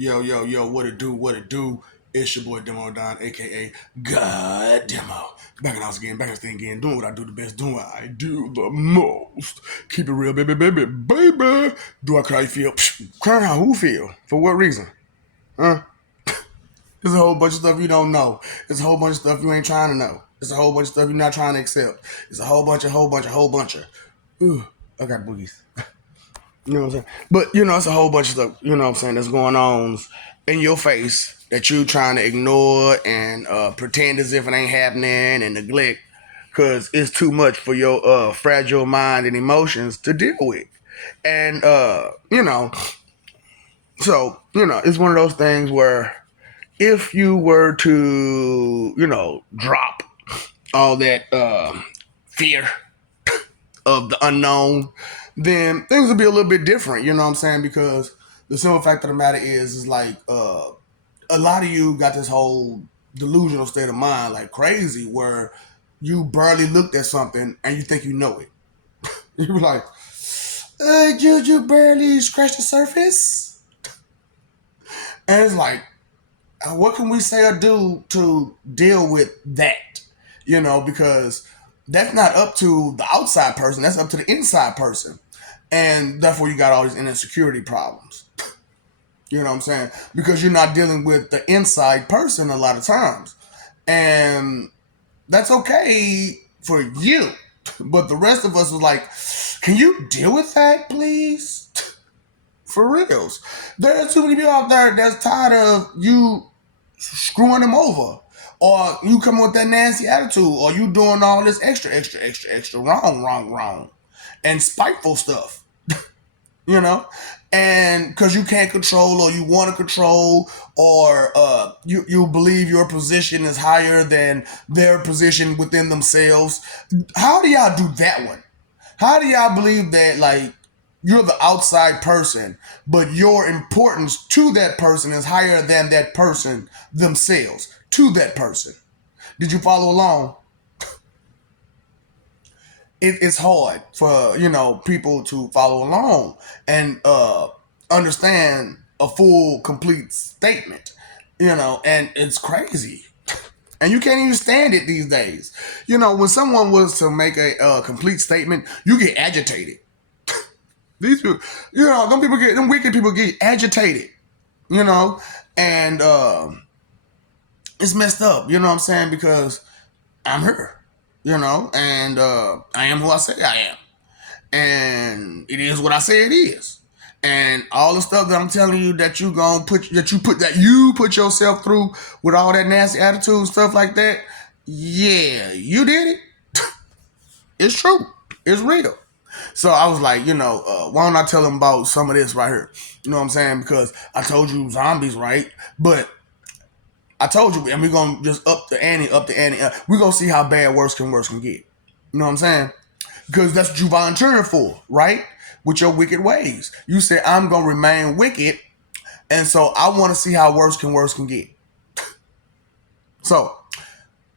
Yo, yo, yo, what it do, what it do? It's your boy Demo Don, aka God Demo. Back in the house again, back in the thing again, doing what I do the best, doing what I do the most. Keep it real, baby, baby, baby. Do I cry? You feel? Crying how? Who feel? For what reason? Huh? There's a whole bunch of stuff you don't know. There's a whole bunch of stuff you ain't trying to know. There's a whole bunch of stuff you're not trying to accept. There's a whole bunch of. Ooh, I got boogies. You know what I'm saying? But it's a whole bunch of stuff, you know what I'm saying, that's going on in your face that you trying to ignore and pretend as if it ain't happening and neglect because it's too much for your fragile mind and emotions to deal with. And it's one of those things where if you were to, drop all that fear of the unknown, then things would be a little bit different. You know what I'm saying? Because the simple fact of the matter is like a lot of you got this whole delusional state of mind, like crazy, where you barely looked at something and you think you know it. You be like, you barely scratched the surface, and it's like, what can we say or do to deal with that? Because that's not up to the outside person. That's up to the inside person. And therefore you got all these insecurity problems. You know what I'm saying? Because you're not dealing with the inside person a lot of times. And that's okay for you. But the rest of us was like, can you deal with that, please? For reals. There's too many people out there that's tired of you screwing them over. Or you come with that nasty attitude. Or you doing all this extra wrong. And spiteful stuff. you know and because you can't control or you want to control, or you believe your position is higher than their position within themselves. How do y'all do that one? How do y'all believe that, like, you're the outside person but your importance to that person is higher than that person themselves to that person? Did you follow along? It's hard for people to follow along and understand a full complete statement, and it's crazy, and you can't even stand it these days. When someone was to make a complete statement, you get agitated. These people, them wicked people get agitated, you know and it's messed up, you know what I'm saying, because I'm her, and I am who I say I am. And it is what I say it is. And all the stuff that I'm telling you that you put yourself through with all that nasty attitude and stuff like that, yeah, you did it. It's true. It's real. So I was like, why don't I tell them about some of this right here? You know what I'm saying? Because I told you zombies, right? But I told you, and we're going to just up the ante. We're going to see how bad worse can get. You know what I'm saying? Because that's what you volunteering for, right? With your wicked ways. You said, I'm going to remain wicked, and so I want to see how worse can get. So,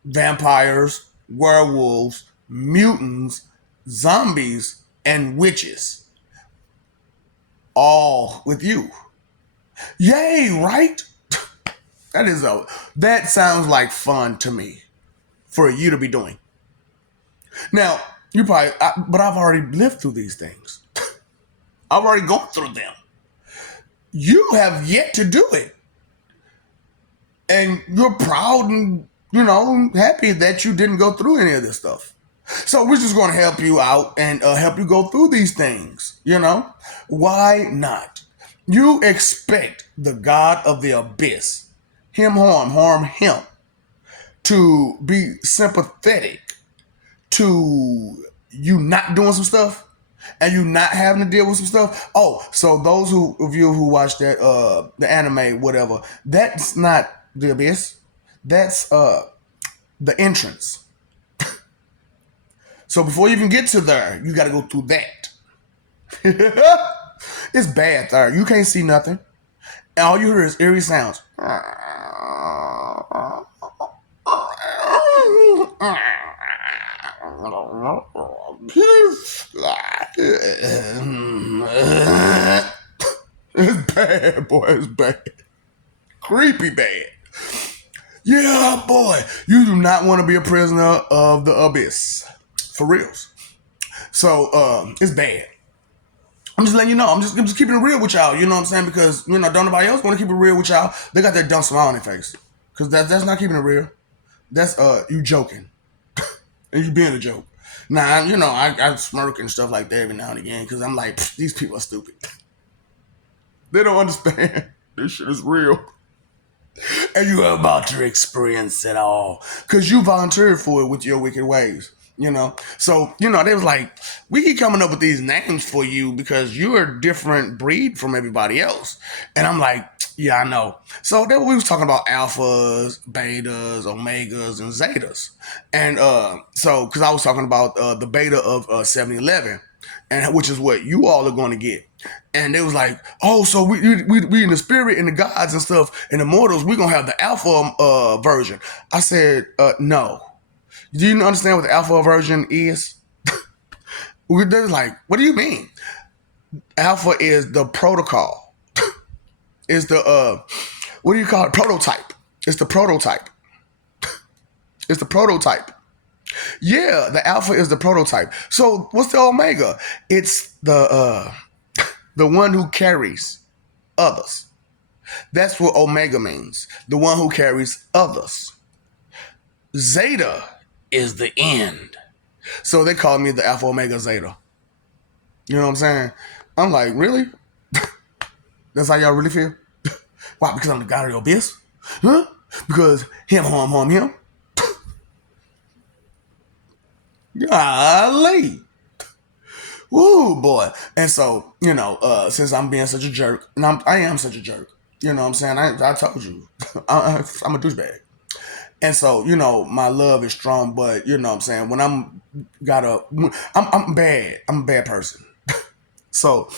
vampires, werewolves, mutants, zombies, and witches. All with you. Yay, right? That sounds like fun to me for you to be doing. Now, but I've already lived through these things. I've already gone through them. You have yet to do it. And you're proud and, happy that you didn't go through any of this stuff. So we're just going to help you out and help you go through these things, Why not? You expect the God of the abyss, harm him, to be sympathetic to you not doing some stuff and you not having to deal with some stuff. Oh, so those of you who watch that the anime, whatever, that's not the abyss. That's the entrance. So before you even get to there, you got to go through that. It's bad there. You can't see nothing. And all you hear is eerie sounds. It's bad, boy. It's bad. Creepy bad. Yeah, boy. You do not want to be a prisoner of the abyss. For reals. So, it's bad. I'm just letting you know. I'm just keeping it real with y'all. You know what I'm saying? Because, don't nobody else want to keep it real with y'all. They got that dumb smile on their face. Because that's not keeping it real. That's, you joking. And you being a joke. Nah, I smirk and stuff like that every now and again. Because I'm like, these people are stupid. They don't understand. This shit is real. And you are about to experience it all because you volunteered for it with your wicked ways. So they was like, we keep coming up with these names for you because you're a different breed from everybody else. And I'm like, yeah, I know. So then we was talking about alphas, betas, omegas, and zetas. And so because I was talking about the beta of 7-Eleven, and which is what you all are going to get. And they was like, oh, so we in the spirit and the gods and stuff and the mortals, we gonna have the alpha version. I said, no. Do you understand what the alpha version is? They was like, what do you mean? Alpha is the protocol. Is the what do you call it? Prototype. It's the prototype. It's the prototype. Yeah, the alpha is the prototype. So what's the omega? It's the one who carries others. That's what omega means. The one who carries others. Zeta is the end. So they call me the alpha omega zeta. You know what I'm saying? I'm like, really? That's how y'all really feel? Why? Because I'm the god of the abyss? Huh? Because him, him. Golly. Woo, boy. And so, since I'm being such a jerk, and I am such a jerk, you know what I'm saying? I told you, I'm a douchebag. And so, my love is strong, but you know what I'm saying? When I'm bad. I'm a bad person. So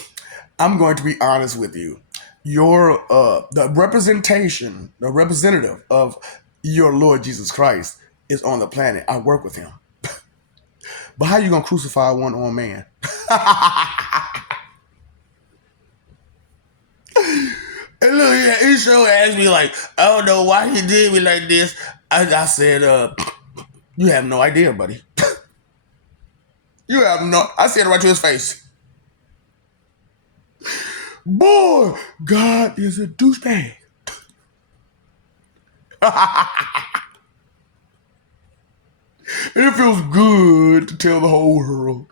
I'm going to be honest with you. Your the representative of your Lord Jesus Christ is on the planet. I work with him. But how you gonna crucify one on man? And look, he sure asked me like, I don't know why he did me like this. I said, you have no idea, buddy. You have no. I said it right to his face. Boy, God is a douchebag. And it feels good to tell the whole world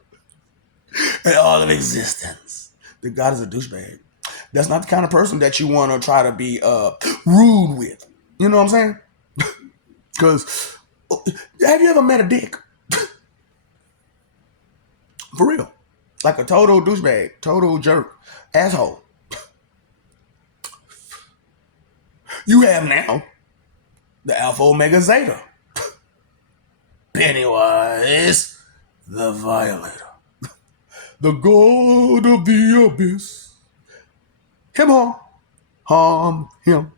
and all of existence that God is a douchebag. That's not the kind of person that you want to try to be rude with. You know what I'm saying? Because have you ever met a dick? For real. Like a total douchebag, total jerk, asshole. You have now the Alpha Omega Zeta. Pennywise, the Violator. The God of the Abyss. Him him.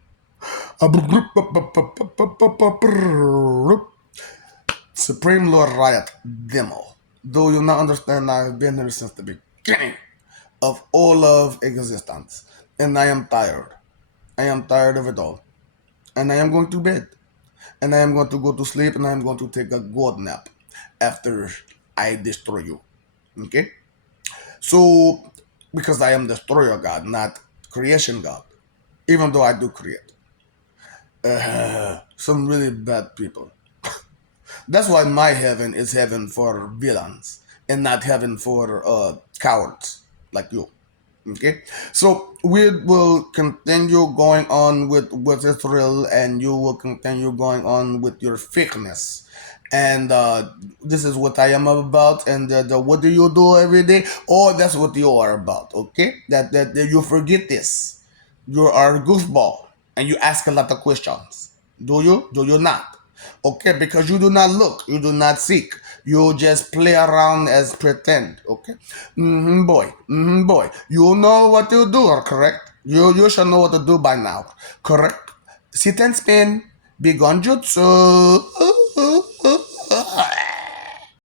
Supreme Lord Riot Demo. Do you not understand? I've been here since the beginning of all of existence. And I am tired. I am tired of it all. And I am going to bed. And I am going to go to sleep and I am going to take a good nap after I destroy you. Okay? So, because I am destroyer God, not creation God. Even though I do create. Some really bad people. That's why my heaven is heaven for villains and not heaven for cowards like you. Okay, so we will continue going on with Israel, and you will continue going on with your fakeness. And this is what I am about. And what do you do every day? Oh, that's what you are about. Okay, that you forget this. You are a goofball, and you ask a lot of questions. Do you? Do you not? Okay, because you do not look, you do not seek, you just play around as pretend. Okay, boy, you know what to do, correct? You should know what to do by now, correct? Sit and spin, be jutsu.